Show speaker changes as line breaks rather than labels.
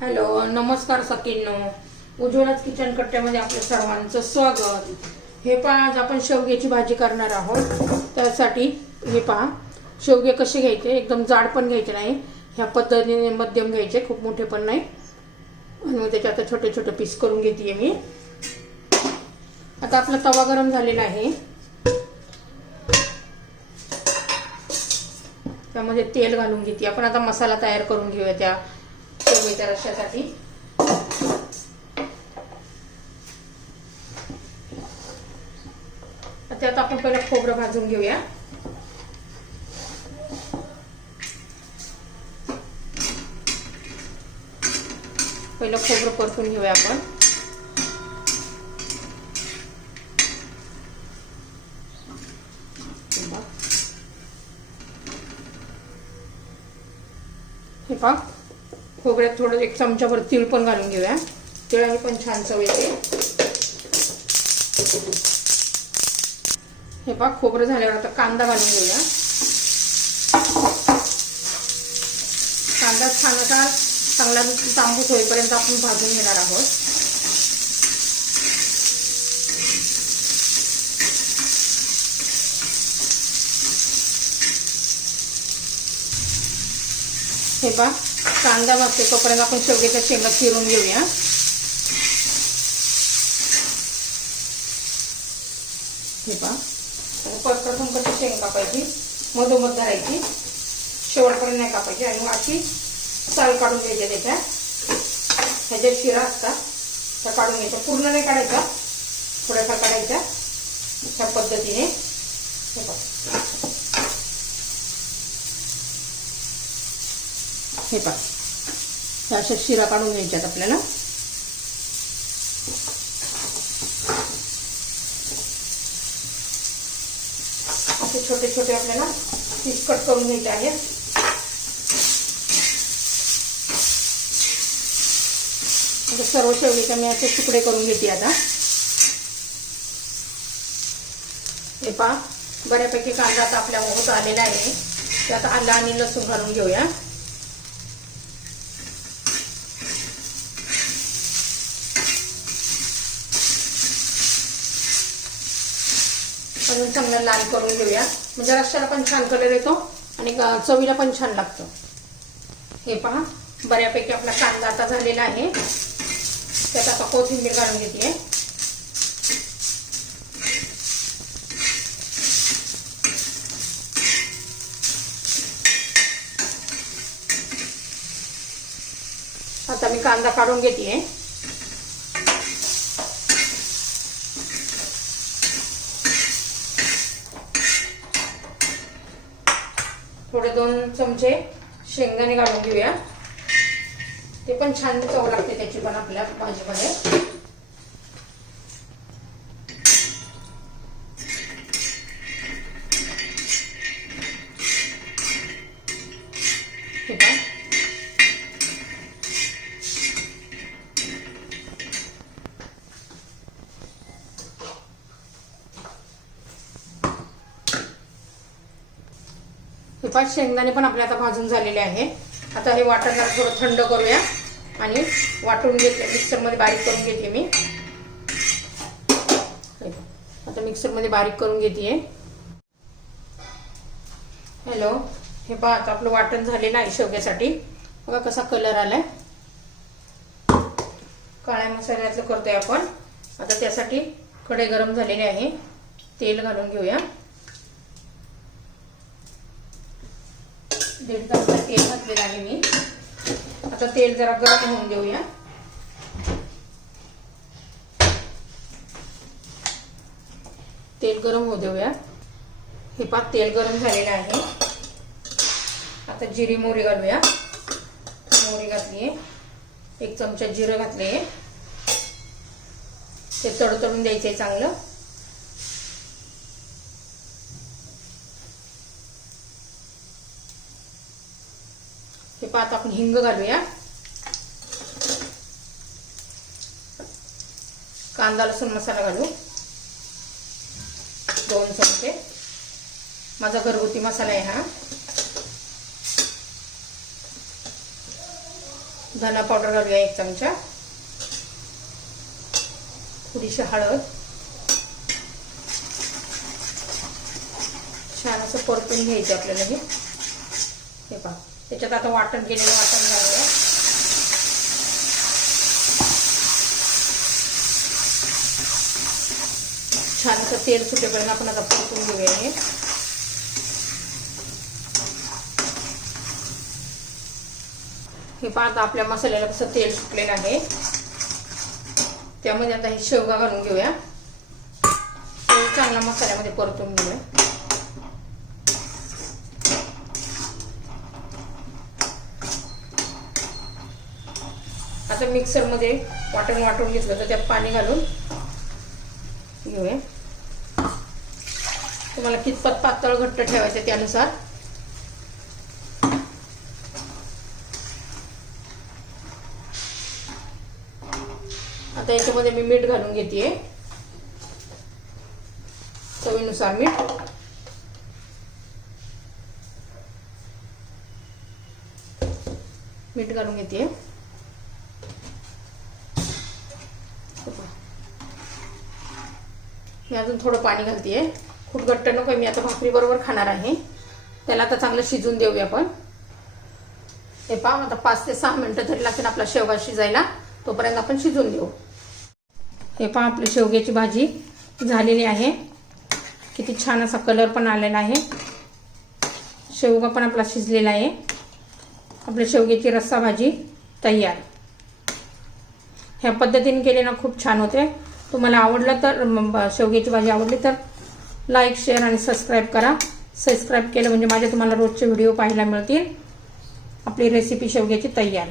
Hello नमस्कार सकींनो उज्ज्वलाच kitchen कट्ट्यामध्ये आपल्या सर्वांचं स्वागत. हे पहा आज आपण शेवग्याची भाजी करणार आहोत. त्यासाठी हे पहा शेवगे कसे घ्यायचे? एकदम जाड पण घ्यायचे नाही. ह्या पद्धतीने मध्यम घ्यायचे खूप मोठे पण नाही. आणि मग त्याचे आता छोटे छोटे पीस करून घेते मी. आता आपला तवा गरम झालेला आहे. त्यामध्ये तेल घालून घेते. आपण आता मसाला तयार करून घेऊया त्या. शेवग्याच्या रश्श्यासाठी त्यात आपण पहिलं खोबरं भाजून घेऊया. पहिलं खोबरं परतून घेऊया आपण. हे पहा खोबऱ्यात थोडं एक चमचाभर तीळ पण घालून घेऊया. तिळाने पण छान चव येते. हे पहा खोबरं झाल्यावर आता कांदा घालून घेऊया. कांदा छान आता चांगला तांबूस होईपर्यंत आपण भाजून घेणार आहोत. हे पहा कांदा भाजते तोपर्यंत आपण शेवग्याच्या शेंगा चिरून घेऊया. हे पहा. परतून कशी शेंग कापायची मधोमध धरायची. शेवटपर्यंत नाही कापायची आणि अशी साल काढून घ्यायच्या त्याच्या. ह्याच्या शिरा असतात त्या काढून घ्यायच्या. पूर्ण नाही काढायचा थोड्याफार काढायच्या. अशा पद्धतीने. हे पहा. हे पहा. ह्या अशा शिरा काढून घ्यायच्यात आपल्याला. असे छोटे छोटे आपल्याला पीस कट करून घ्यायचे आहेत. सर्व शेवटीचे मी असे तुकडे करून घेते आता. हे पहा बऱ्यापैकी कांदा आता आपल्या होत आलेला आहे. ते आता आणि लसूण घालून घेऊया. अजून चांगलं लाल करून घेऊया. म्हणजे रश्श्याला पण छान कलर येतो आणि चवीला पण छान लागतं. हे पहा बऱ्यापैकी आपला कांदा आता झालेला आहे. त्यात आता कोथिंबीर घालून घेते आता मी कांदा काढून घेते दोन चमचे शेंगदाणे घालून घेऊया. ते पण छान चव लागते त्याची पण आपल्या भाजीमध्ये ठीक आहे हे पाच शेंगदाणे पण आपल्या आता भाजून झालेले आहे. आता हे वाटणला थोडं थंड करूया. आणि वाटून घेतले मिक्सरमध्ये बारीक करून घेते मी. आता मिक्सरमध्ये बारीक करून घेते हॅलो हे पहा आता आपलं वाटण झालेलं आहे शेवग्यासाठी. बघा कसा कलर आलाय. काळ्या मसाल्याचं करतोय आपण. आता त्यासाठी कडे गरम झालेले आहे. तेल घालून घेऊया. दीड तास तेल घातलेलं आहे मी. आता तेल जरा गरम होऊन देऊया. तेल गरम होऊ देऊया. हे पात तेल गरम झालेलं आहे. आता जिरी मोरी घालूया. मोरी घातली एक चमचा जिरं घातले ते तडतडून द्यायचे चांगलं हे पात आपण हिंग घालूया कांदा लसूण मसाला घालू. दोन चमचे. माझा घरगुती मसाला आहे हा. धना पावडर घालूया एक चमचा. थोडीशी हळद. छान असं परतून घ्यायचं आपल्याला हे. हे पहा. त्याच्यात आता वाटण केलेलं वाटण घालूया छान असं तेल सुटेपर्यंत आपण आता परतून घेऊया हे. हे पाहता आपल्या मसाल्याला कसं तेल सुटलेलं आहे. त्यामध्ये आता हे शेवगा घालून घेऊया. चांगला मसाल्यामध्ये परतून घेऊया. आता मिक्सरमध्ये वाटण वाटून घेतलं तर त्यात पाणी घालून घेऊया. तुम्हाला कितपत पातळ घट्ट ठेवायचं त्यानुसार. आता याच्यामध्ये मी मीठ घालून घेते चवीनुसार मीठ. मीठ घालून घेते मी अजून थोडं पाणी घालते खूप घट्ट नको मी आता भाकरीबरोबर खाणार आहे. त्याला आता चांगलं शिजून देऊया आपण. हे पहा आता पाच ते सहा मिनटं तरी लागतील आपला शेवगा शिजायला तोपर्यंत आपण शिजून देऊ. हे पहा आपली शेवग्याची भाजी झालेली आहे. किती छान असा कलर पण आलेला आहे. शेवगा पण आपला शिजलेला आहे. आपल्या शेवग्याची रस्सा भाजी तयार. ह्या पद्धतीने केले ना खूप छान होते. तुम्हाला आवडलं तर शेवग्याची भाजी आवडली तर लाईक शेअर आणि सबस्क्राईब करा. सबस्क्राईब केलं म्हणजे माझे तुम्हाला रोजचे व्हिडिओ पाहायला मिळतील. आपली रेसिपी शेवग्याची तयार.